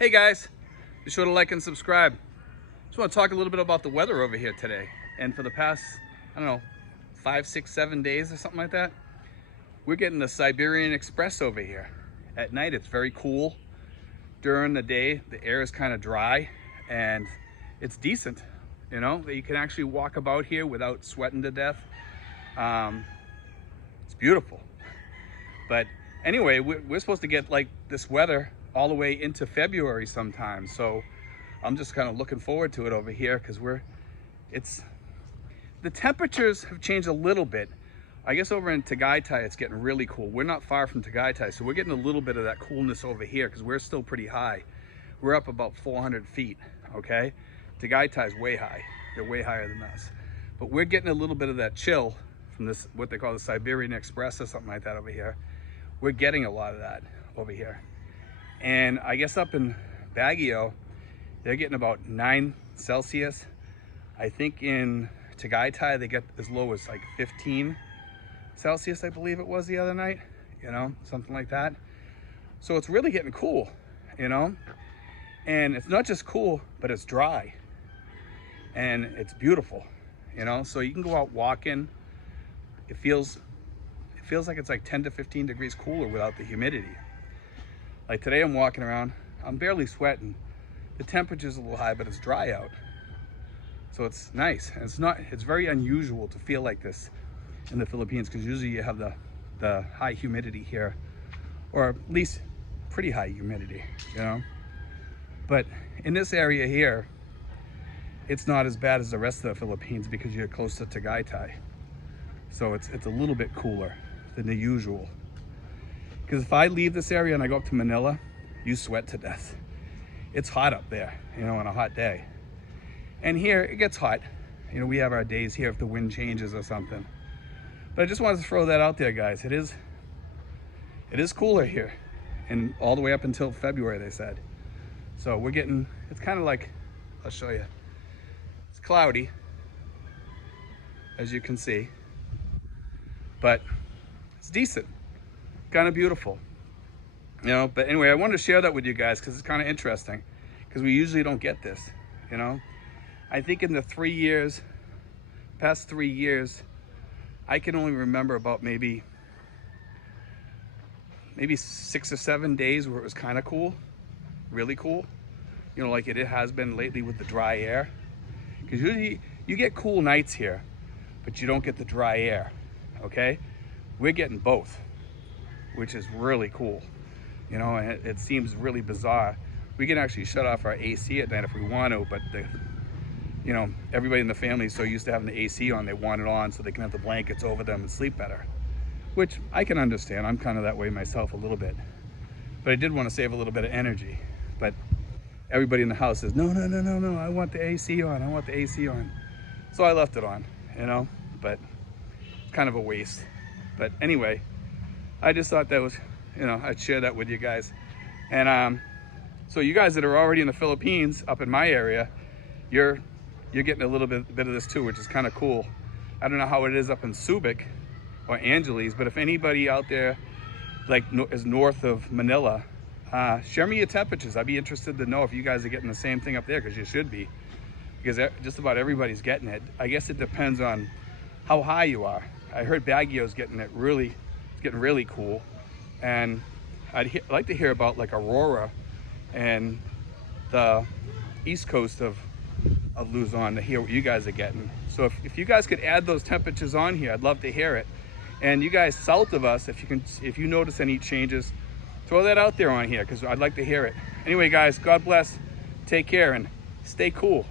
Hey guys, be sure to like and subscribe. Just want to talk a little bit about the weather over here today. And for the past, I don't know, 5, 6, 7 days or something like that, we're getting the Siberian Express over here. At night it's very cool. During the day the air is kind of dry and it's decent, you know, that you can actually walk about here without sweating to death. It's beautiful. But anyway, we're supposed to get like this weather all the way into February sometime, so I'm just kind of looking forward to it over here because the temperatures have changed a little bit. I guess over in Tagaytay it's getting really cool. We're not far from Tagaytay, so we're getting a little bit of that coolness over here because we're still pretty high. We're up about 400 feet, okay? Tagaytay is way high. They're way higher than us. But we're getting a little bit of that chill from this, what they call the Siberian Express or something like that over here. We're getting a lot of that over here. And I guess up in Baguio, they're getting about 9 Celsius. I think in Tagaytay, they get as low as like 15 Celsius, I believe it was the other night, you know, something like that. So it's really getting cool, you know, and it's not just cool, but it's dry and it's beautiful, you know, so you can go out walking. It feels like it's like 10 to 15 degrees cooler without the humidity. Like today I'm walking around, I'm barely sweating. The temperature's a little high, but it's dry out. So it's nice. And it's very unusual to feel like this in the Philippines because usually you have the high humidity here, or at least pretty high humidity, you know? But in this area here, it's not as bad as the rest of the Philippines because you're close to Tagaytay. So it's a little bit cooler than the usual. Because if I leave this area and I go up to Manila, you sweat to death. It's hot up there, you know, on a hot day. And here it gets hot. You know, we have our days here if the wind changes or something. But I just wanted to throw that out there, guys. It is cooler here, and all the way up until February, they said. So we're getting, it's kind of like, I'll show you. It's cloudy, as you can see, but it's decent. Kind of beautiful, you know. But anyway, I wanted to share that with you guys because it's kind of interesting because we usually don't get this, you know. I think in the past 3 years, I can only remember about maybe 6 or 7 days where it was kind of cool, really cool, you know, like it has been lately with the dry air. Because usually you get cool nights here, but you don't get the dry air, okay? We're getting both, which is really cool, you know. And it seems really bizarre. We can actually shut off our AC at night if we want to, but you know, everybody in the family is so used to having the AC on, they want it on so they can have the blankets over them and sleep better, which I can understand. I'm kind of that way myself a little bit, but I did want to save a little bit of energy. But everybody in the house says, no, I want the AC on, I want the AC on. So I left it on, you know, but it's kind of a waste. But anyway, I just thought that was, you know, I'd share that with you guys. And so you guys that are already in the Philippines, up in my area, you're getting a little bit of this too, which is kind of cool. I don't know how it is up in Subic or Angeles, but if anybody out there like is north of Manila, share me your temperatures. I'd be interested to know if you guys are getting the same thing up there, because you should be, because just about everybody's getting it. I guess it depends on how high you are. I heard Baguio's getting it really, it's getting really cool. And I'd like to hear about like Aurora and the east coast of Luzon to hear what you guys are getting. So if you guys could add those temperatures on here, I'd love to hear it. And you guys south of us, if you notice any changes, throw that out there on here because I'd like to hear it. Anyway, guys, God bless. Take care and stay cool.